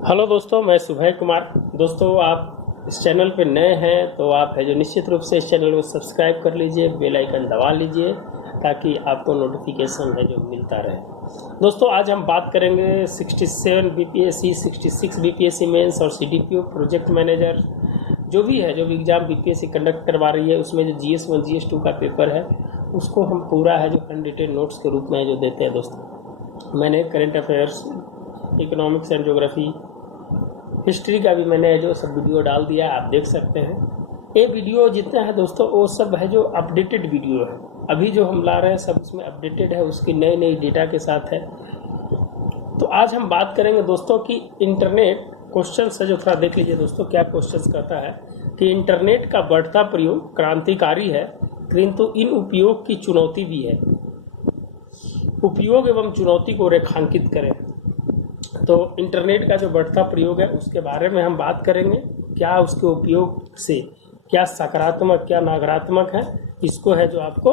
Hello दोस्तों, मैं सुभय कुमार। दोस्तों, आप इस चैनल पे नए हैं तो आप है जो निश्चित रूप से इस चैनल को सब्सक्राइब कर लीजिए, बेल आइकन दबा लीजिए ताकि आपको नोटिफिकेशन है जो मिलता रहे। दोस्तों, आज हम बात करेंगे 67 बीपीएससी, 66 बीपीएससी मेंस और सीडीपीओ प्रोजेक्ट मैनेजर जो भी है, जो भी एग्ज़ाम बीपीएससी कंडक्ट करवा रही है, उसमें जो GS1 GS2 का पेपर है उसको हम पूरा है जो अनरिटेन नोट्स के रूप में जो देते हैं। दोस्तों, मैंने current affairs, economics and geography, history का भी मैंने जो सब वीडियो डाल दिया है, आप देख सकते हैं। ये वीडियो जितना है दोस्तों वो सब है जो अपडेटेड वीडियो है। अभी जो हम ला रहे हैं सब उसमें अपडेटेड है, उसकी नई नई डेटा के साथ है। तो आज हम बात करेंगे दोस्तों कि इंटरनेट क्वेश्चन है जो थोड़ा देख लीजिए दोस्तों। क्या क्वेश्चन कहता है कि इंटरनेट का बढ़ता प्रयोग क्रांतिकारी है, किंतु इन उपयोग की चुनौती भी है। उपयोग एवं चुनौती को रेखांकित करें। तो इंटरनेट का जो बढ़ता प्रयोग है उसके बारे में हम बात करेंगे। क्या उसके उपयोग से क्या सकारात्मक क्या नकारात्मक है, इसको है जो आपको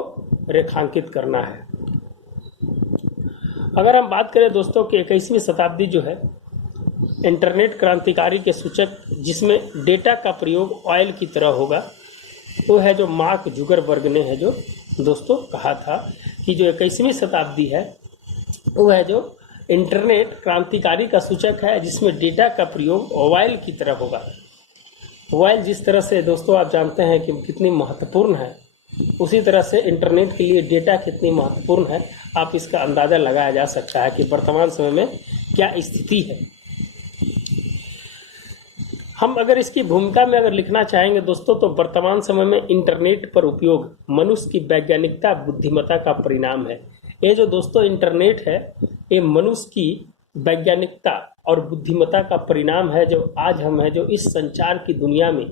रेखांकित करना है। अगर हम बात करें दोस्तों कि 21वीं शताब्दी जो है इंटरनेट क्रांतिकारी के सूचक जिसमें डेटा का प्रयोग ऑयल की तरह होगा, वो है जो मार्क जुकरबर्ग ने है जो दोस्तों कहा था कि जो 21वीं शताब्दी है वो है जो इंटरनेट क्रांतिकारी का सूचक है जिसमें डेटा का प्रयोग ऑयल की तरह होगा। ऑयल जिस तरह से दोस्तों आप जानते हैं कि कितनी महत्वपूर्ण है, उसी तरह से इंटरनेट के लिए डेटा कितनी महत्वपूर्ण है, आप इसका अंदाज़ा लगाया जा सकता है कि वर्तमान समय में क्या स्थिति है। हम अगर इसकी भूमिका में अगर लिखना चाहेंगे दोस्तों तो वर्तमान समय में इंटरनेट पर उपयोग मनुष्य की वैज्ञानिकता बुद्धिमत्ता का परिणाम है। ये जो दोस्तों इंटरनेट है ये मनुष्य की वैज्ञानिकता और बुद्धिमत्ता का परिणाम है। जो आज हम है जो इस संचार की दुनिया में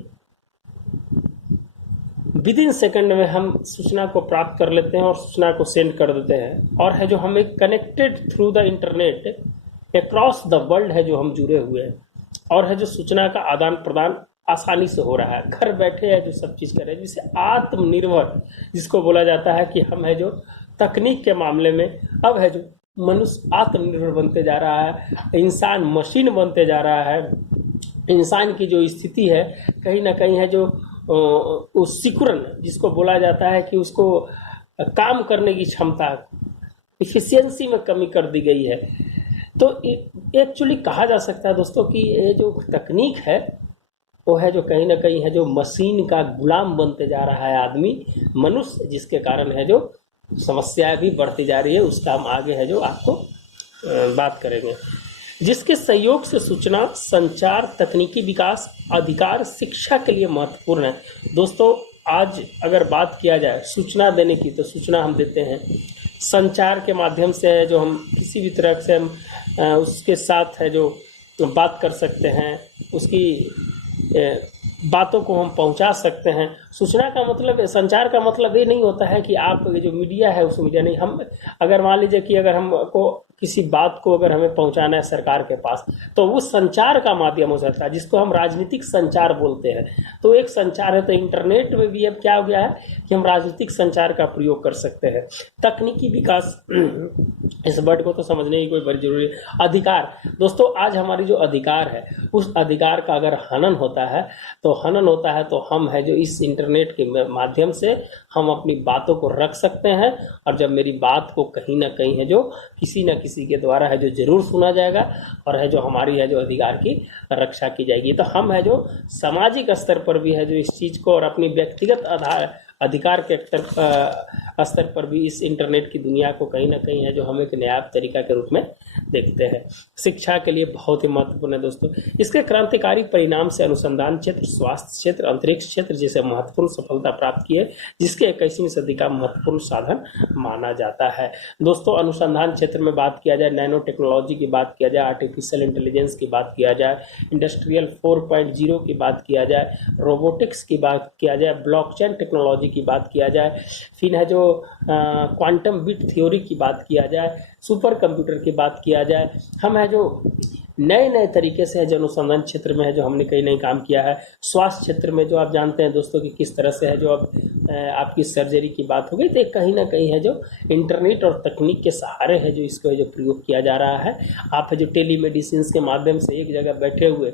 विद इन सेकंड में हम सूचना को प्राप्त कर लेते हैं और सूचना को सेंड कर देते हैं, और है जो हमें connected through the internet across the world है जो हम जुड़े हुए हैं, और है जो सूचना का आदान प्रदान आसानी से हो रहा है। घर बैठे है जो सब चीज़ कर रहे हैं, जिसे आत्मनिर्भर जिसको बोला जाता है कि हम है जो तकनीक के मामले में अब है जो मनुष्य आत्मनिर्भर बनते जा रहा है, इंसान मशीन बनते जा रहा है। इंसान की जो स्थिति है कहीं ना कहीं है जो उस सिकुड़न जिसको बोला जाता है कि उसको काम करने की क्षमता, इफिशियंसी में कमी कर दी गई है। तो एक्चुअली कहा जा सकता है दोस्तों कि ये जो तकनीक है वो है जो कहीं ना कहीं है जो मशीन का गुलाम बनते जा रहा है आदमी, मनुष्य, जिसके कारण है जो समस्याएं भी बढ़ती जा रही है। उसका हम आगे है जो आपको बात करेंगे। जिसके सहयोग से सूचना संचार तकनीकी विकास अधिकार शिक्षा के लिए महत्वपूर्ण है। दोस्तों, आज अगर बात किया जाए सूचना देने की तो सूचना हम देते हैं संचार के माध्यम से है जो हम किसी भी तरह से हम उसके साथ है जो बात कर सकते हैं, उसकी बातों को हम पहुंचा सकते हैं। सूचना का मतलब, संचार का मतलब ये नहीं होता है कि आप जो मीडिया है उस मीडिया नहीं, हम अगर मान लीजिए कि अगर हमको किसी बात को अगर हमें पहुंचाना है सरकार के पास तो वो संचार का माध्यम हो सकता है, जिसको हम राजनीतिक संचार बोलते हैं। तो एक संचार है। तो इंटरनेट में भी अब क्या हो गया है कि हम राजनीतिक संचार का प्रयोग कर सकते हैं। तकनीकी विकास, इस वर्ड को तो समझने की कोई बड़ी जरूरी है। अधिकार दोस्तों, आज हमारी जो अधिकार है उस अधिकार का अगर हनन होता है तो हम है जो इस इंटरनेट के माध्यम से हम अपनी बातों को रख सकते हैं, और जब मेरी बात को कहीं ना कहीं है जो किसी न किसी के द्वारा है जो जरूर सुना जाएगा, और है जो हमारी है जो अधिकार की रक्षा की जाएगी। तो हम है जो सामाजिक स्तर पर भी है जो इस चीज़ को और अपनी व्यक्तिगत अधिकार के स्तर पर भी इस इंटरनेट की दुनिया को कहीं ना कहीं है जो हम एक नया तरीका के रूप में देखते हैं। शिक्षा के लिए बहुत ही महत्वपूर्ण है दोस्तों। इसके क्रांतिकारी परिणाम से अनुसंधान क्षेत्र, स्वास्थ्य क्षेत्र, अंतरिक्ष क्षेत्र जैसे महत्वपूर्ण सफलता प्राप्त की है, जिसके 21वीं सदी का महत्वपूर्ण साधन माना जाता है। दोस्तों, अनुसंधान क्षेत्र में बात किया जाए, नैनो टेक्नोलॉजी की बात किया जाए, आर्टिफिशियल इंटेलिजेंस की बात किया जाए, इंडस्ट्रियल 4.0 की बात किया जाए, रोबोटिक्स की बात किया जाए, ब्लॉकचेन टेक्नोलॉजी की बात किया जाए, फिर है जो क्वांटम बिट थ्योरी की बात किया जाए, सुपर कंप्यूटर की बात किया जाए, हम है जो नए नए तरीके से है जो अनुसंधान क्षेत्र में है जो हमने कहीं नहीं काम किया है। स्वास्थ्य क्षेत्र में जो आप जानते हैं दोस्तों कि किस तरह से है जो अब आपकी सर्जरी की बात हो गई, तो कहीं ना कहीं है जो इंटरनेट और तकनीक के सहारे है जो इसको है जो प्रयोग किया जा रहा है। आप है जो टेलीमेडिसिन के माध्यम से एक जगह बैठे हुए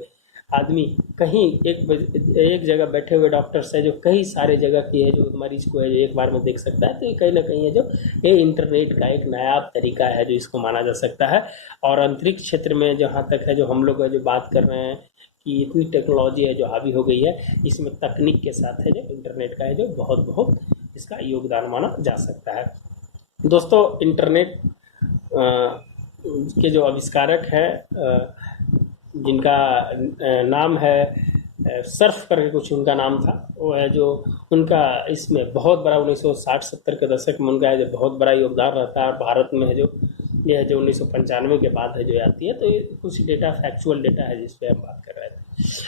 आदमी कहीं एक जगह बैठे हुए डॉक्टर्स है जो कई सारे जगह की है जो मरीज को है जो एक बार में देख सकता है। तो ये कहीं ना कहीं है जो ये इंटरनेट का एक नायाब तरीका है जो इसको माना जा सकता है। और अंतरिक्ष क्षेत्र में जहाँ तक है जो हम लोग है जो बात कर रहे हैं कि इतनी टेक्नोलॉजी है जो हावी हो गई है, इसमें तकनीक के साथ है जो इंटरनेट का है जो बहुत बहुत इसका योगदान माना जा सकता है। दोस्तों, इंटरनेट के जो आविष्कारक है जिनका नाम है सर्फ करके कुछ उनका नाम था, वो है जो उनका इसमें बहुत बड़ा 1960-70 के दशक में उनका है जो बहुत बड़ा योगदान रहता है। और भारत में है जो ये है जो 1995 के बाद है जो आती है। तो ये कुछ डेटा फैक्चुअल डेटा है जिस पे हम बात कर रहे थे।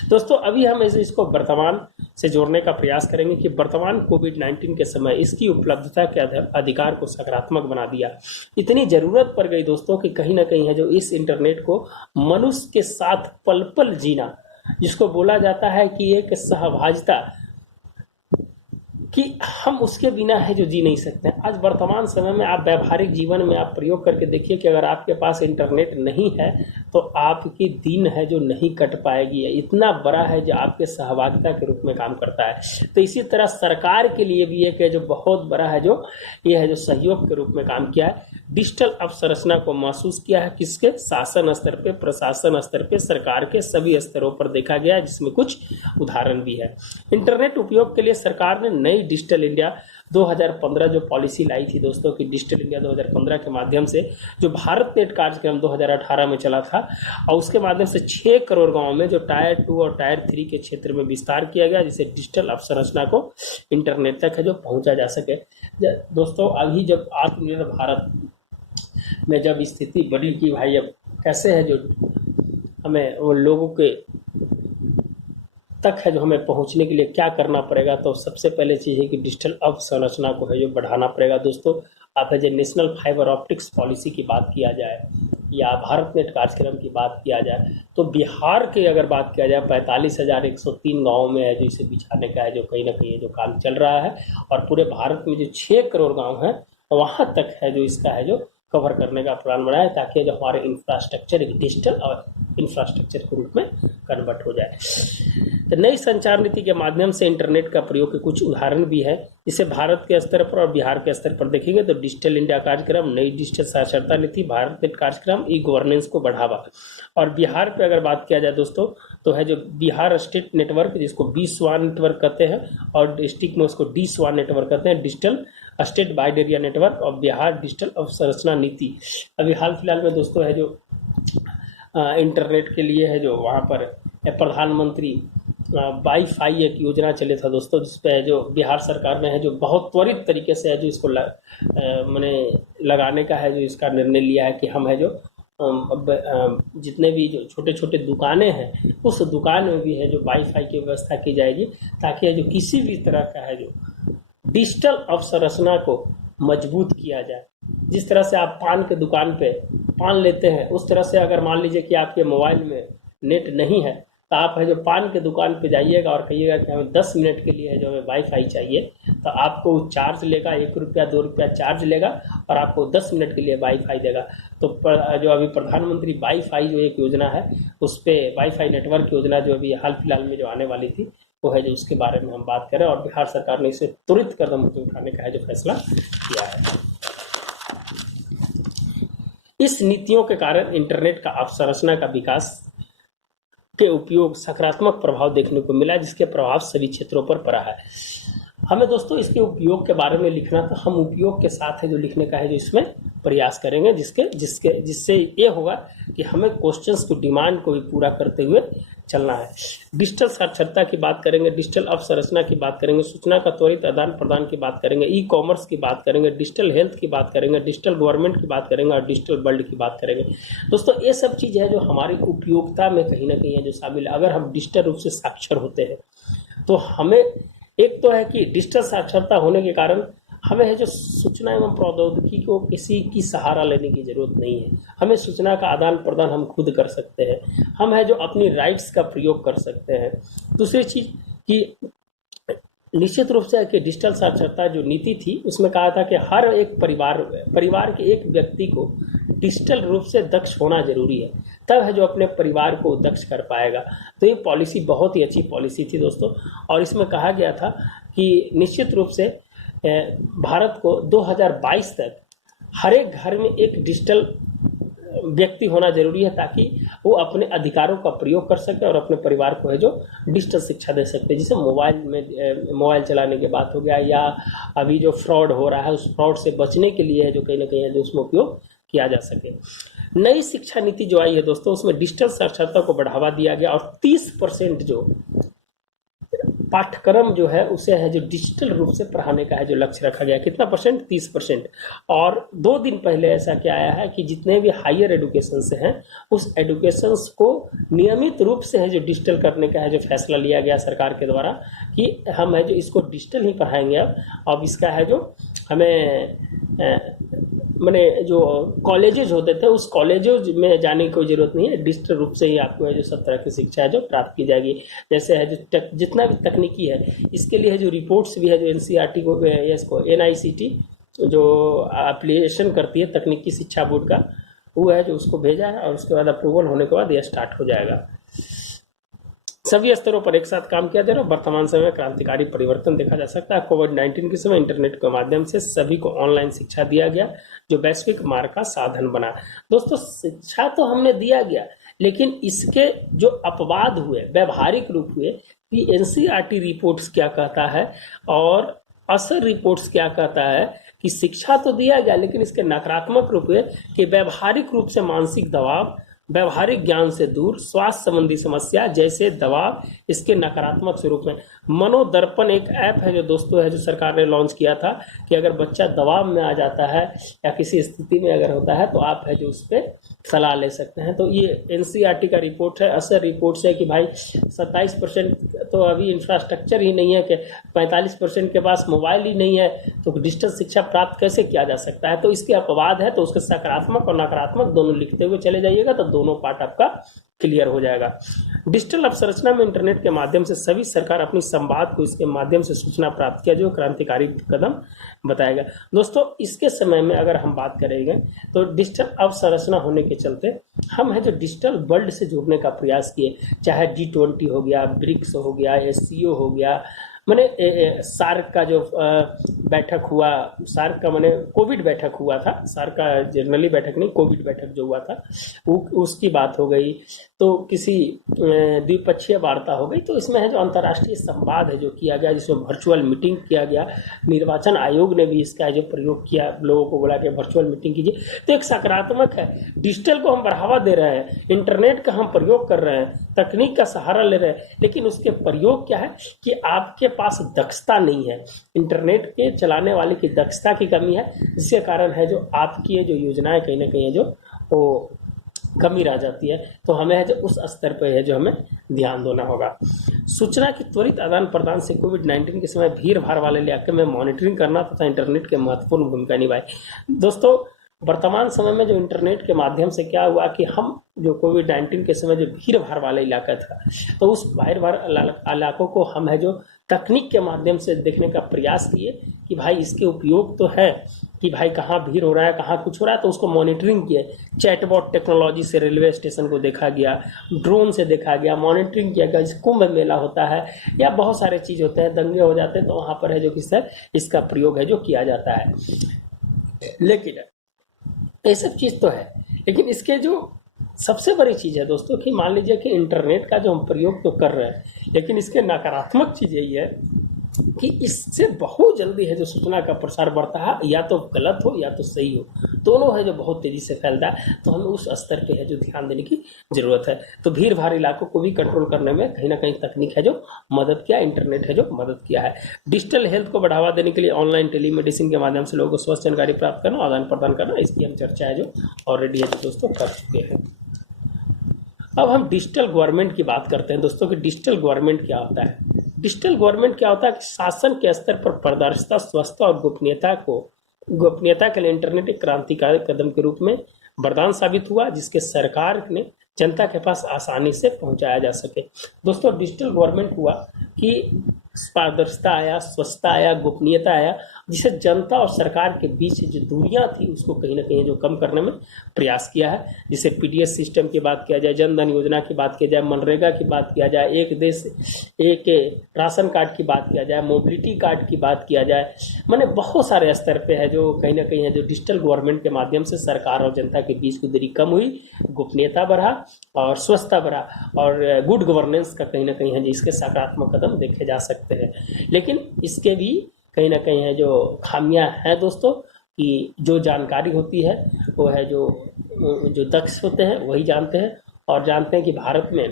दोस्तों, अभी हम इसको वर्तमान से जोड़ने का प्रयास करेंगे कि वर्तमान कोविड-19 के समय इसकी उपलब्धता के अधिकार को सकारात्मक बना दिया। इतनी जरूरत पड़ गई दोस्तों कि कहीं ना कहीं है जो इस इंटरनेट को मनुष्य के साथ पल पल जीना, जिसको बोला जाता है कि एक सहभागिता, कि हम उसके बिना है जो जी नहीं सकते। आज वर्तमान समय में आप व्यावहारिक जीवन में आप प्रयोग करके देखिए कि अगर आपके पास इंटरनेट नहीं है तो आपकी दिन है जो नहीं कट पाएगी। इतना बड़ा है जो आपके सहभागिता के रूप में काम करता है। तो इसी तरह सरकार के लिए भी एक है जो बहुत बड़ा है जो ये है जो सहयोग के रूप में काम किया है। डिजिटल अवसंरचना को महसूस किया है किसके? शासन स्तर पे, प्रशासन स्तर पे, सरकार के सभी स्तरों पर देखा गया है, जिसमें कुछ उदाहरण भी है। इंटरनेट उपयोग के लिए सरकार ने नई डिजिटल इंडिया 2015 जो पॉलिसी लाई थी दोस्तों कि डिजिटल इंडिया 2015 के माध्यम से जो भारत नेट कार्यक्रम 2018 में चला था, और उसके माध्यम से 6 करोड़ गांव में जो टायर 2 और टायर 3 के क्षेत्र में विस्तार किया गया, जिससे डिजिटल अवसंरचना को इंटरनेट तक है जो पहुंचा जा सके। दोस्तों, अभी जब आत्मनिर्भर भारत में जब स्थिति बनी कि भाई अब कैसे है जो हमें वो लोगों के तक है जो हमें पहुंचने के लिए क्या करना पड़ेगा, तो सबसे पहले चीज़ है कि डिजिटल अवसंरचना को है जो बढ़ाना पड़ेगा। दोस्तों, आप है जो नेशनल फाइबर ऑप्टिक्स पॉलिसी की बात किया जाए या भारत नेट कार्यक्रम की बात किया जाए, तो बिहार की अगर बात किया जाए 45,103 गाँव में है जो इसे बिछाने का है जो कहीं ना कहीं जो काम चल रहा है। और पूरे भारत में जो 6 करोड़ गाँव हैं वहाँ तक है जो इसका है जो कवर करने का प्लान बनाया, ताकि जो हमारे इंफ्रास्ट्रक्चर एक डिजिटल और इंफ्रास्ट्रक्चर के रूप में कन्वर्ट हो जाए। तो नई संचार नीति के माध्यम से इंटरनेट का प्रयोग के कुछ उदाहरण भी है। इसे भारत के स्तर पर और बिहार के स्तर पर देखेंगे तो डिजिटल इंडिया कार्यक्रम, नई डिजिटल साक्षरता नीति, भारत नेट कार्यक्रम, ई गवर्नेंस को बढ़ावा। और बिहार पे अगर बात किया जाए दोस्तों तो है जो बिहार स्टेट नेटवर्क, जिसको B-SWA नेटवर्क कहते हैं, और डिस्ट्रिक्ट में उसको D-SWA नेटवर्क कहते हैं, digital state wide area network, और बिहार डिजिटल अवसंरचना नीति। अभी हाल फिलहाल में दोस्तों है जो इंटरनेट के लिए है जो वहाँ पर प्रधानमंत्री वाईफाई एक योजना चले था दोस्तों, जिसपे जो बिहार सरकार ने है जो बहुत त्वरित तरीके से है जो इसको मैंने लगाने का है जो इसका निर्णय लिया है कि हम है जो अब जितने भी जो छोटे छोटे दुकानें हैं उस दुकान में भी है जो वाईफाई की व्यवस्था की जाएगी, ताकि है जो किसी भी तरह का है जो डिजिटल अवसंरचना को मजबूत किया जाए। जिस तरह से आप पान के दुकान पे पान लेते हैं, उस तरह से अगर मान लीजिए कि आपके मोबाइल में नेट नहीं है तो आप है जो पान के दुकान पे जाइएगा और कहिएगा कि हमें 10 मिनट के लिए है जो हमें वाईफाई चाहिए, तो आपको चार्ज लेगा, 1 रुपया 2 रुपया चार्ज लेगा और आपको 10 मिनट के लिए वाईफाई देगा। तो जो अभी प्रधानमंत्री वाईफाई जो एक योजना है, उस पर वाईफाई नेटवर्क योजना जो अभी हाल फिलहाल में जो आने वाली थी वो है जो उसके बारे में हम बात करें, और बिहार सरकार ने इसे त्वरित कदम उठाने का है जो फैसला किया है। इस नीतियों के कारण इंटरनेट का अवसंरचना का विकास के उपयोग सकारात्मक प्रभाव देखने को मिला, जिसके प्रभाव सभी क्षेत्रों पर पड़ा है। हमें दोस्तों इसके उपयोग के बारे में लिखना, तो हम उपयोग के साथ है जो लिखने का है जो इसमें प्रयास करेंगे, जिससे ये होगा कि हमें क्वेश्चंस को डिमांड को भी पूरा करते हुए चलना है। डिजिटल साक्षरता की बात करेंगे, डिजिटल अवसंरचना की बात करेंगे, सूचना का त्वरित आदान प्रदान की बात करेंगे, ई कॉमर्स की बात करेंगे, डिजिटल हेल्थ की बात करेंगे, डिजिटल गवर्नमेंट की बात करेंगे और डिजिटल वर्ल्ड की बात करेंगे। दोस्तों, ये सब चीज़ है जो हमारी उपयोगिता में कहीं ना कहीं है जो शामिल है। अगर हम डिजिटल रूप से साक्षर होते हैं तो हमें एक तो है कि डिजिटल साक्षरता होने के कारण हमें है जो सूचना एवं प्रौद्योगिकी को किसी की सहारा लेने की जरूरत नहीं है। हमें सूचना का आदान प्रदान हम खुद कर सकते हैं। हम है जो अपनी राइट्स का प्रयोग कर सकते हैं। दूसरी चीज कि निश्चित रूप से कि डिजिटल साक्षरता जो नीति थी उसमें कहा था कि हर एक परिवार के एक व्यक्ति को डिजिटल रूप से दक्ष होना जरूरी है, तब है जो अपने परिवार को दक्ष कर पाएगा। तो ये पॉलिसी बहुत ही अच्छी पॉलिसी थी दोस्तों, और इसमें कहा गया था कि निश्चित रूप से भारत को 2022 तक हर एक घर में एक डिजिटल व्यक्ति होना जरूरी है, ताकि वो अपने अधिकारों का प्रयोग कर सके और अपने परिवार को है जो डिजिटल शिक्षा दे सकते हैं। जैसे मोबाइल चलाने की बात हो गया, या अभी जो फ्रॉड हो रहा है उस फ्रॉड से बचने के लिए है जो कहीं ना कहीं है जो उसमें उपयोग किया जा सके। नई शिक्षा नीति जो आई है दोस्तों, उसमें डिजिटल साक्षरता को बढ़ावा दिया गया और 30% जो पाठ्यक्रम जो है उसे है जो डिजिटल रूप से पढ़ाने का है जो लक्ष्य रखा गया। कितना परसेंट? 30%। और 2 दिन पहले ऐसा क्या आया है कि जितने भी हायर एजुकेशन से हैं उस एजुकेशन को नियमित रूप से है जो डिजिटल करने का है जो फैसला लिया गया सरकार के द्वारा कि हम है जो इसको डिजिटल ही पढ़ाएंगे। अब इसका है जो हमें मैंने जो कॉलेजेज होते थे उस कॉलेजेज में जाने की कोई ज़रूरत नहीं है, डिजिटल रूप से ही आपको है जो सब तरह की शिक्षा है जो प्राप्त की जाएगी। जैसे है जो जितना भी तकनीकी है इसके लिए है जो रिपोर्ट्स भी है जो एनसीईआरटी को इसको एनआईसीटी जो एप्लीकेशन करती है तकनीकी शिक्षा बोर्ड का, वो है जो उसको भेजा है और उसके बाद अप्रूवल होने के बाद यह स्टार्ट हो जाएगा। सभी स्तरों पर एक साथ काम किया जा रहा है। वर्तमान समय में क्रांतिकारी परिवर्तन देखा जा सकता है। कोविड-19 के समय इंटरनेट के माध्यम से सभी को ऑनलाइन शिक्षा दिया गया जो वैश्विक मार्ग का साधन बना। दोस्तों शिक्षा तो हमने दिया गया, लेकिन इसके जो अपवाद हुए व्यवहारिक रूप हुए कि एनसीईआरटी रिपोर्ट्स क्या कहता है और असर रिपोर्ट्स क्या कहता है कि शिक्षा तो दिया गया लेकिन इसके नकारात्मक रूप हुए कि व्यवहारिक रूप से मानसिक दबाव, व्यवहारिक ज्ञान से दूर, स्वास्थ्य संबंधी समस्या जैसे दबाव, इसके नकारात्मक स्वरूप में। मनोदर्पण एक ऐप है जो दोस्तों है जो सरकार ने लॉन्च किया था कि अगर बच्चा दबाव में आ जाता है या किसी स्थिति में अगर होता है तो आप है जो उस पर सलाह ले सकते हैं। तो ये एनसीईआरटी का रिपोर्ट है, असर रिपोर्ट है कि भाई 27% तो अभी इंफ्रास्ट्रक्चर ही नहीं है, कि 45% के पास मोबाइल ही नहीं है, तो डिजिटल शिक्षा प्राप्त कैसे किया जा सकता है। तो इसके अपवाद है, तो उसके सकारात्मक और नकारात्मक दोनों लिखते हुए चले जाइएगा तो दोनों पार्ट आपका क्लियर हो जाएगा। डिजिटल अवसंरचना में इंटरनेट के माध्यम से सभी सरकार अपनी संवाद को इसके माध्यम से सूचना प्राप्त किया जो क्रांतिकारी कदम बताएगा। दोस्तों इसके समय में अगर हम बात करेंगे तो डिजिटल अवसंरचना होने के चलते हम है जो डिजिटल वर्ल्ड से जुड़ने का प्रयास किए, चाहे G20 हो गया, ब्रिक्स हो गया, SCO हो गया, मैंने सार्क का जो बैठक हुआ, सार्क का मैंने कोविड बैठक हुआ था, सार्क का जनरली बैठक नहीं, कोविड बैठक जो हुआ था उसकी बात हो गई, तो किसी द्विपक्षीय वार्ता हो गई। तो इसमें है जो अंतर्राष्ट्रीय संवाद है जो किया गया, जिसमें वर्चुअल मीटिंग किया गया। निर्वाचन आयोग ने भी इसका जो प्रयोग किया, लोगों को बोला कि वर्चुअल मीटिंग कीजिए। तो एक सकारात्मक है, डिजिटल को हम बढ़ावा दे रहे हैं, इंटरनेट का हम प्रयोग कर रहे हैं, तकनीक का सहारा ले रहे हैं, लेकिन उसके प्रयोग क्या है कि आपके पास दक्षता नहीं है, इंटरनेट के चलाने वाले की दक्षता की कमी है, जिसके कारण है जो आपकी जो योजनाएं कहीं ना कहीं जो वो कमी रह जाती है। तो हमें है जो उस स्तर पर है जो हमें ध्यान देना होगा। सूचना की त्वरित आदान प्रदान से कोविड-19 के समय भीड़ भाड़ वाले इलाके में मॉनिटरिंग करना तथा इंटरनेट के महत्वपूर्ण भूमिका निभाई। दोस्तों वर्तमान समय में जो इंटरनेट के माध्यम से क्या हुआ कि हम जो कोविड-19 के समय जो भीड़ भाड़ वाला इलाका था, तो उस भीड़ भाड़ इलाकों को हम है जो तकनीक के माध्यम से देखने का प्रयास किए कि भाई इसके उपयोग तो है कि भाई कहाँ भीड़ हो रहा है, कहाँ कुछ हो रहा है, तो उसको मॉनिटरिंग किए। चैटबॉट टेक्नोलॉजी से रेलवे स्टेशन को देखा गया, ड्रोन से देखा गया, मॉनिटरिंग किया गया। जैसे कुंभ मेला होता है या बहुत सारे चीज़ होते हैं, दंगे हो जाते हैं, तो वहाँ पर है जो किस है इसका प्रयोग है जो किया जाता है। लेकिन ये सब चीज़ तो है, लेकिन इसके जो सबसे बड़ी चीज़ है दोस्तों कि मान लीजिए कि इंटरनेट का जो हम प्रयोग तो कर रहे हैं, लेकिन इसके नकारात्मक चीज़ यही है कि इससे बहुत जल्दी है जो सूचना का प्रसार बढ़ता है, या तो गलत हो या तो सही हो, दोनों है जो बहुत तेज़ी से फैलता है। तो हमें उस स्तर पे है जो ध्यान देने की ज़रूरत है। तो भीड़ भाड़ इलाकों को भी कंट्रोल करने में कहीं ना कहीं तकनीक है जो मदद किया, इंटरनेट है जो मदद किया है। डिजिटल हेल्थ को बढ़ावा देने के लिए ऑनलाइन टेलीमेडिसिन के माध्यम से लोगों को स्वस्थ जानकारी प्राप्त करना, आदान प्रदान करना, इसकी हम चर्चा है जो ऑलरेडी है जो दोस्तों कर चुके हैं। अब हम डिजिटल गवर्नमेंट की बात करते हैं दोस्तों कि डिजिटल गवर्नमेंट क्या होता है। डिजिटल गवर्नमेंट क्या होता है कि शासन के स्तर पर पारदर्शिता, स्वच्छता और गोपनीयता के लिए इंटरनेट एक क्रांतिकारी कदम के रूप में वरदान साबित हुआ, जिसके सरकार ने जनता के पास आसानी से पहुंचाया जा सके। दोस्तों डिजिटल गवर्नमेंट हुआ कि पारदर्शिता आया, स्वच्छता आया, गोपनीयता आया, जिससे जनता और सरकार के बीच जो दूरियां थी उसको कहीं ना कहीं जो कम करने में प्रयास किया है। जिसे पीडीएस सिस्टम की बात किया जाए, जन धन योजना की बात किया जाए, मनरेगा की बात किया जाए, एक देश एक राशन कार्ड की बात किया जाए, मोबिलिटी कार्ड की बात किया जाए, मैंने बहुत सारे स्तर पे है जो कहीं ना कहीं है जो डिजिटल गवर्नमेंट के माध्यम से सरकार और जनता के बीच की दूरी कम हुई, गोपनीयता बढ़ा और स्वच्छता बढ़ा, और गुड गवर्नेंस का कहीं ना कहीं है जिसके सकारात्मक कदम देखे जा सकते हैं। लेकिन इसके भी कहीं ना कहीं है जो खामियां हैं दोस्तों, कि जो जानकारी होती है वो है जो जो दक्ष होते हैं वही जानते हैं, और जानते हैं कि भारत में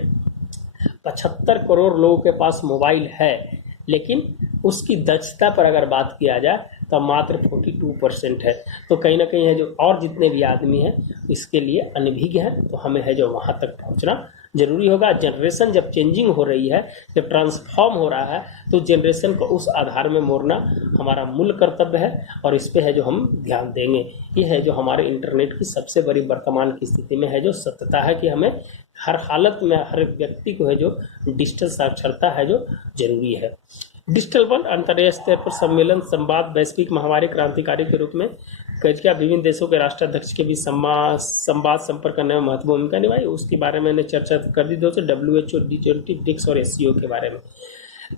75 करोड़ लोगों के पास मोबाइल है, लेकिन उसकी दक्षता पर अगर बात किया जाए तो मात्र 42% है। तो कहीं ना कहीं है जो और जितने भी आदमी हैं इसके लिए अनभिज्ञ हैं, तो हमें है जो वहाँ तक पहुँचना जरूरी होगा। जनरेशन जब चेंजिंग हो रही है, जब ट्रांसफॉर्म हो रहा है, तो जनरेशन को उस आधार में मोड़ना हमारा मूल कर्तव्य है, और इस पे है जो हम ध्यान देंगे। ये है जो हमारे इंटरनेट की सबसे बड़ी वर्तमान की स्थिति में है जो सत्यता है कि हमें हर हालत में हर व्यक्ति को है जो डिजिटल साक्षरता है जो जरूरी है। डिजिटल वर्ल्ड अंतर्राष्ट्रीय स्तर पर सम्मेलन, संवाद, वैश्विक महामारी क्रांतिकारी के रूप में क्या विभिन्न देशों के राष्ट्राध्यक्ष के बीच संवाद संपर्क करने में महत्वपूर्ण भूमिका निभाई, उसके बारे में मैंने चर्चा कर दी दोस्तों। WHO, G20, ब्रिक्स और SCO के बारे में।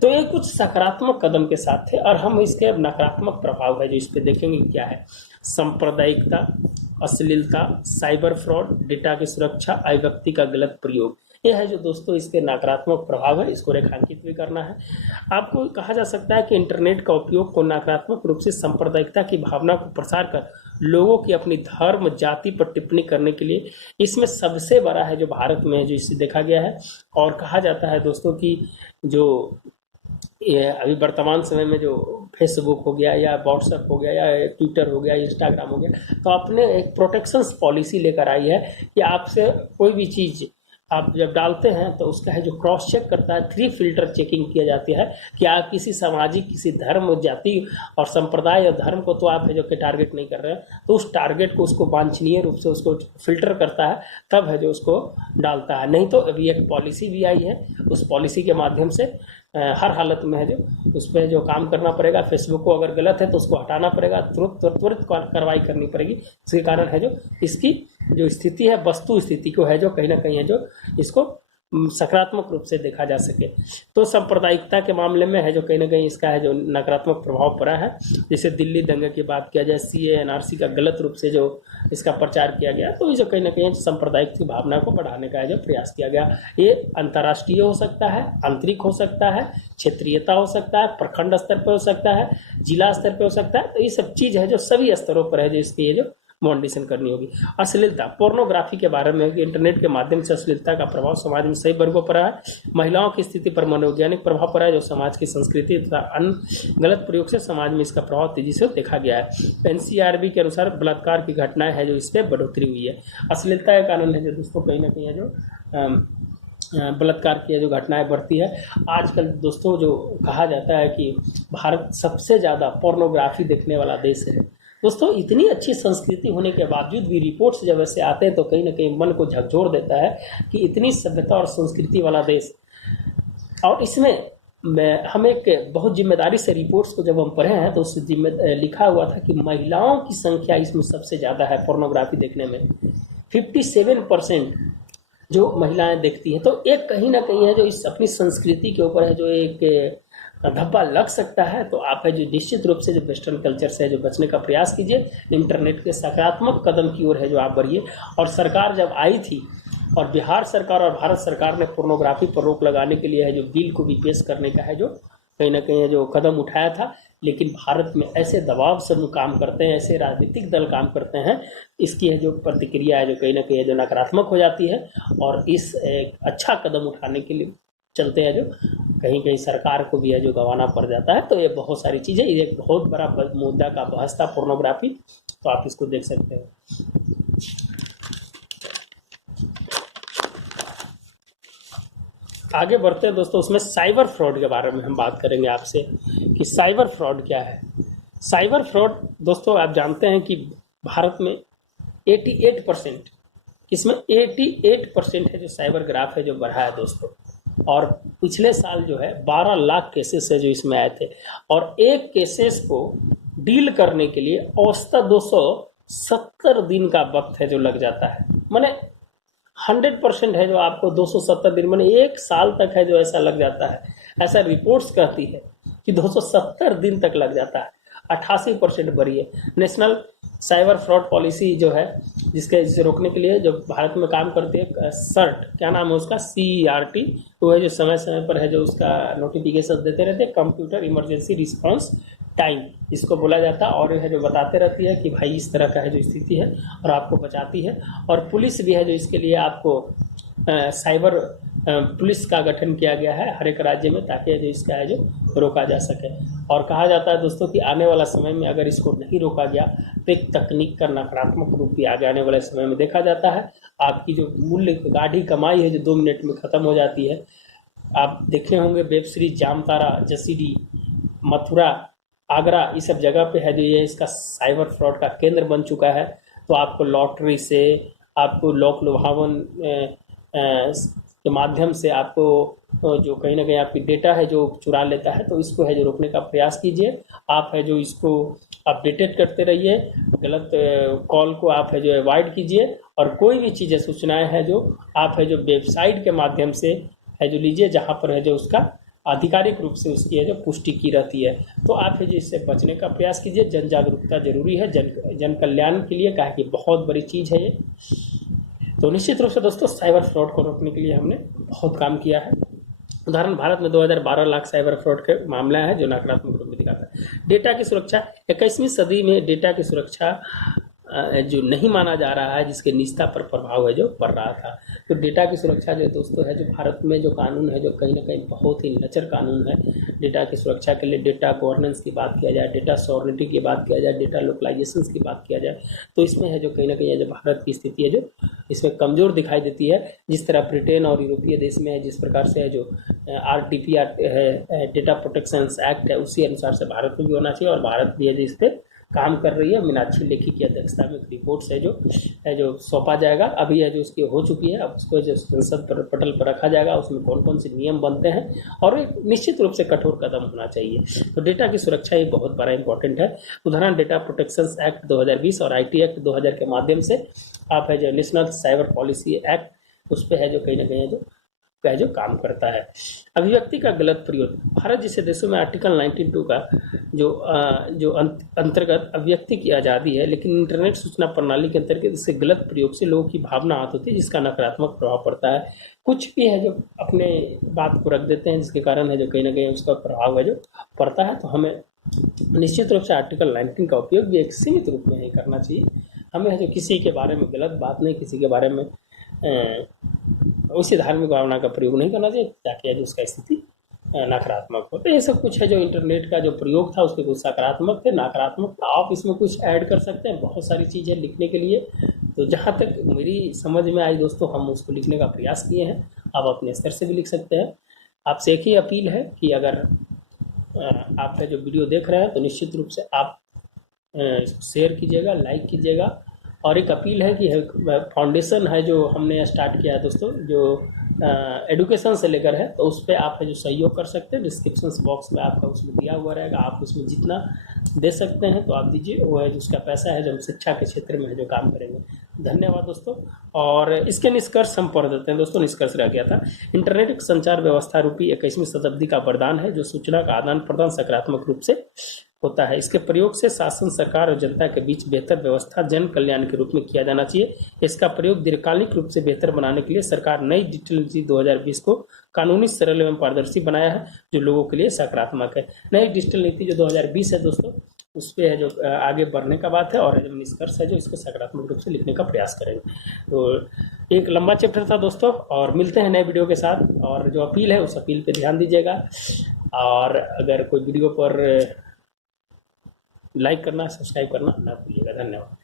तो ये कुछ सकारात्मक कदम के साथ थे, और हम इसके अब नकारात्मक प्रभाव है जो इस पे देखेंगे क्या है। सांप्रदायिकता, अश्लीलता, साइबर फ्रॉड, डेटा की सुरक्षा, अभिव्यक्ति का गलत प्रयोग, ये है जो दोस्तों इसके नकारात्मक प्रभाव है, इसको रेखांकित भी करना है। आपको कहा जा सकता है कि इंटरनेट का उपयोग को नकारात्मक रूप से सांप्रदायिकता की भावना को प्रसार कर लोगों की अपनी धर्म जाति पर टिप्पणी करने के लिए, इसमें सबसे बड़ा है जो भारत में है जो इसे देखा गया है। और कहा जाता है दोस्तों कि जो ये अभी वर्तमान समय में जो फेसबुक हो गया या व्हाट्सएप हो गया या ट्विटर हो गया, इंस्टाग्राम हो गया, तो आपने एक प्रोटेक्शन पॉलिसी लेकर आई है कि आपसे कोई भी चीज़ आप जब डालते हैं तो उसका है जो क्रॉस चेक करता है, 3 फिल्टर चेकिंग किया जाती है कि आप किसी सामाजिक, किसी धर्म, जाति और संप्रदाय या धर्म को तो आप है जो कि टारगेट नहीं कर रहे हैं, तो उस टारगेट को उसको वांछनीय रूप से उसको फिल्टर करता है, तब है जो उसको डालता है। नहीं तो अभी एक पॉलिसी भी आई है, उस पॉलिसी के माध्यम से हर हालत में है जो उस पर जो काम करना पड़ेगा। फेसबुक को अगर गलत है तो उसको हटाना पड़ेगा, त्वरित कार्रवाई करनी पड़ेगी। इसके कारण है जो इसकी जो स्थिति है, वस्तु स्थिति को है जो कहीं ना कहीं है जो इसको सकारात्मक रूप से देखा जा सके। तो सांप्रदायिकता के मामले में है जो कहीं ना कहीं इसका है जो नकारात्मक प्रभाव पड़ा है। जैसे दिल्ली दंगे की बात किया जाए, CAA NRC का गलत रूप से जो इसका प्रचार किया गया, तो ये जो कहीं ना कहीं सांप्रदायिक की भावना को बढ़ाने का है जो प्रयास किया गया। ये अंतर्राष्ट्रीय हो सकता है, आंतरिक हो सकता है, क्षेत्रीयता हो सकता है, प्रखंड स्तर पर हो सकता है, जिला स्तर पर हो सकता है। तो ये सब चीज़ है जो सभी स्तरों पर है जो इसकी ये जो मॉनिटरिंग करनी होगी। अश्लीलता, पोर्नोग्राफी के बारे में इंटरनेट के माध्यम से अश्लीलता का प्रभाव समाज में सही वर्गों पर है। महिलाओं की स्थिति पर मनोवैज्ञानिक प्रभाव पड़ा है जो समाज की संस्कृति तथा अन्य गलत प्रयोग से समाज में इसका प्रभाव तेजी से देखा गया है। NCRB के अनुसार बलात्कार की घटनाएं है जो इस पर बढ़ोतरी हुई है। अश्लीलता के कारण है जो दोस्तों कहीं ना कहीं है जो बलात्कार की जो घटनाएं बढ़ती है। आजकल दोस्तों जो कहा जाता है कि भारत सबसे ज़्यादा पोर्नोग्राफी देखने वाला देश है। दोस्तों इतनी अच्छी संस्कृति होने के बावजूद भी रिपोर्ट्स जब ऐसे आते हैं तो कहीं ना कहीं मन को झकझोर देता है कि इतनी सभ्यता और संस्कृति वाला देश, और इसमें हम एक बहुत जिम्मेदारी से रिपोर्ट्स को जब हम पढ़े हैं तो उस लिखा हुआ था कि महिलाओं की संख्या इसमें सबसे ज़्यादा है पोर्नोग्राफी देखने में। 57% जो महिलाएं देखती हैं। तो एक कहीं ना कहीं है जो इस अपनी संस्कृति के ऊपर है जो एक धब्बा लग सकता है। तो आप है जो निश्चित रूप से जो वेस्टर्न कल्चर से है जो बचने का प्रयास कीजिए, इंटरनेट के सकारात्मक कदम की ओर है जो आप बढ़िए। और सरकार जब आई थी और बिहार सरकार और भारत सरकार ने पोर्नोग्राफी पर रोक लगाने के लिए है जो बिल को भी पेश करने का है जो कहीं ना कहीं जो कदम उठाया था, लेकिन भारत में ऐसे दबाव से काम करते हैं, ऐसे राजनीतिक दल काम करते हैं, इसकी है जो प्रतिक्रिया है जो कहीं ना कहीं जो नकारात्मक हो जाती है। और इस एक अच्छा कदम उठाने के लिए चलते हैं जो कहीं कहीं सरकार को भी है जो गंवाना पड़ जाता है। तो ये बहुत सारी चीज़ें, ये एक बहुत बड़ा मुद्दा का बहस था पोर्नोग्राफी, तो आप इसको देख सकते हैं। आगे बढ़ते हैं दोस्तों, उसमें साइबर फ्रॉड के बारे में हम बात करेंगे आपसे कि साइबर फ्रॉड क्या है। साइबर फ्रॉड दोस्तों आप जानते हैं कि भारत में 88%, इसमें 88% है जो साइबर ग्राफ है जो बढ़ा है दोस्तों। और पिछले साल जो है 12 लाख केसेस है जो इसमें आए थे, और एक केसेस को डील करने के लिए औसतन 270 दिन का वक्त है जो लग जाता है। माने 100% है जो आपको 270 दिन, माने एक साल तक है जो ऐसा लग जाता है। ऐसा रिपोर्ट्स कहती है कि 270 दिन तक लग जाता है। 88% बढ़ी है। नेशनल साइबर फ्रॉड पॉलिसी जो है, जिसे रोकने के लिए जो भारत में काम करती है, सर्ट, क्या नाम है उसका, CERT, वो है जो समय समय पर है जो उसका नोटिफिकेशन देते रहते हैं, कंप्यूटर इमरजेंसी रिस्पांस टाइम इसको बोला जाता है। और है जो बताते रहती है कि भाई इस तरह का है जो स्थिति है, और आपको बचाती है। और पुलिस भी है जो इसके लिए आपको साइबर पुलिस का गठन किया गया है हर एक राज्य में, ताकि जो इसका है जो रोका जा सके। और कहा जाता है दोस्तों कि आने वाला समय में अगर इसको नहीं रोका गया तो एक तकनीक का नकारात्मक रूप भी आगे आने वाले समय में देखा जाता है। आपकी जो मूल्य गाढ़ी कमाई है जो 2 मिनट में ख़त्म हो जाती है। आप देखे होंगे वेब सीरीज जामतारा, जसीडी, मथुरा, आगरा, इस सब जगह पे है जो ये इसका साइबर फ्रॉड का केंद्र बन चुका है। तो आपको लॉटरी से, आपको लोक लुभावन के माध्यम से आपको जो कहीं ना कहीं आपकी डेटा है जो चुरा लेता है, तो इसको है जो रोकने का प्रयास कीजिए। आप है जो इसको अपडेटेड करते रहिए, गलत कॉल को आप है जो अवॉइड कीजिए, और कोई भी चीज़ें सूचनाएं हैं जो आप है जो वेबसाइट के माध्यम से है जो लीजिए, जहाँ पर है जो उसका आधिकारिक रूप से उसकी है जो पुष्टि की रहती है। तो आप है जो इससे बचने का प्रयास कीजिए। जन जागरूकता जरूरी है, जन कल्याण के लिए, कहा कि बहुत बड़ी चीज़ है ये। तो निश्चित रूप से दोस्तों साइबर फ्रॉड को रोकने के लिए हमने बहुत काम किया है। उदाहरण, भारत में 2012 लाख साइबर फ्रॉड के मामला है जो नकारात्मक रूप में दिखाता है। डेटा की सुरक्षा, 21वीं सदी में डेटा की सुरक्षा जो नहीं माना जा रहा है, जिसके निजता पर प्रभाव है जो पड़ रहा था। तो डेटा की सुरक्षा जो दोस्तों है जो भारत में जो कानून है जो कहीं ना कहीं बहुत ही लचर कानून है। डेटा की सुरक्षा के लिए डेटा गवर्नेंस की बात किया जाए, डेटा सॉवरेनिटी की बात किया जाए, डेटा लोकलाइजेशन की बात किया जाए, तो इसमें है जो कहीं ना कहीं जो भारत की स्थिति है जो इसमें कमज़ोर दिखाई देती है। जिस तरह ब्रिटेन और यूरोपीय देश में है, जिस प्रकार से है जो RDPR है, डेटा प्रोटेक्शन एक्ट है, उसी अनुसार से भारत में भी होना चाहिए। और भारत भी है जो इस पर काम कर रही है। मीनाक्षी लेखी की अध्यक्षता में एक रिपोर्ट है जो सौंपा जाएगा। अभी है जो उसकी हो चुकी है, अब उसको जो संसद पर पटल पर रखा जाएगा, उसमें कौन कौन से नियम बनते हैं, और एक निश्चित रूप से कठोर कदम होना चाहिए। तो डेटा की सुरक्षा ये बहुत बड़ा इंपॉर्टेंट है। उदाहरण, डेटा प्रोटेक्शन एक्ट 2020 और IT एक्ट 2000 के माध्यम से आप है जो नेशनल साइबर पॉलिसी एक्ट, उस पर है जो कहीं ना कहीं जो काम करता है। अभिव्यक्ति का गलत प्रयोग, भारत जैसे देशों में आर्टिकल 92 का जो अंतर्गत अभिव्यक्ति की आज़ादी है, लेकिन इंटरनेट सूचना प्रणाली के अंतर्गत इससे गलत प्रयोग से लोगों की भावना आहत होती है, जिसका नकारात्मक प्रभाव पड़ता है। कुछ भी है जो अपने बात को रख देते हैं, जिसके कारण है जो कहीं ना कहीं उसका प्रभाव है जो पड़ता है। तो हमें निश्चित रूप से आर्टिकल 19 का उपयोग भी एक सीमित रूप में ही करना चाहिए। हमें है जो किसी के बारे में गलत बात नहीं, किसी के बारे में उसी धार्मिक भावना का प्रयोग नहीं करना चाहिए, ताकि उसका स्थिति नकारात्मक हो। तो ये सब कुछ है जो इंटरनेट का जो प्रयोग था उसके कुछ सकारात्मक थे, नकारात्मक था। आप इसमें कुछ ऐड कर सकते हैं, बहुत सारी चीज़ें लिखने के लिए। तो जहाँ तक मेरी समझ में आई दोस्तों, हम उसको लिखने का प्रयास किए हैं। आप अपने स्तर से भी लिख सकते हैं। आपसे एक ही अपील है कि अगर आप जो वीडियो देख रहे हैं तो निश्चित रूप से आप इसको शेयर कीजिएगा, लाइक कीजिएगा। और एक अपील है कि फाउंडेशन है जो हमने स्टार्ट किया है दोस्तों, जो एडुकेशन से लेकर है, तो उस पर आप है जो सहयोग कर सकते हैं। डिस्क्रिप्शन बॉक्स में आपका उसमें दिया हुआ रहेगा, आप उसमें जितना दे सकते हैं तो आप दीजिए। वो है जिसका पैसा है जो हम शिक्षा के क्षेत्र में है जो काम करेंगे। धन्यवाद दोस्तों। और इसके निष्कर्ष हम पढ़ देते हैं दोस्तों। निष्कर्ष रह गया था, इंटरनेट एक संचार व्यवस्था रूपी 21वीं शताब्दी का वरदान है, जो सूचना का आदान प्रदान सकारात्मक रूप से होता है। इसके प्रयोग से शासन, सरकार और जनता के बीच बेहतर व्यवस्था जन कल्याण के रूप में किया जाना चाहिए। इसका प्रयोग दीर्घकालिक रूप से बेहतर बनाने के लिए सरकार नई डिजिटल नीति 2020 को कानूनी, सरल एवं पारदर्शी बनाया है, जो लोगों के लिए सकारात्मक है। नई डिजिटल नीति जो 2020 है दोस्तों, उस पर है जो आगे बढ़ने का बात है, और जो निष्कर्ष है जो इसको सकारात्मक रूप से लिखने का प्रयास करेंगे। तो एक लंबा चैप्टर था दोस्तों, और मिलते हैं नए वीडियो के साथ। और जो अपील है उस अपील पर ध्यान दीजिएगा, और अगर कोई वीडियो पर लाइक करना, सब्सक्राइब करना ना भूलिएगा। धन्यवाद।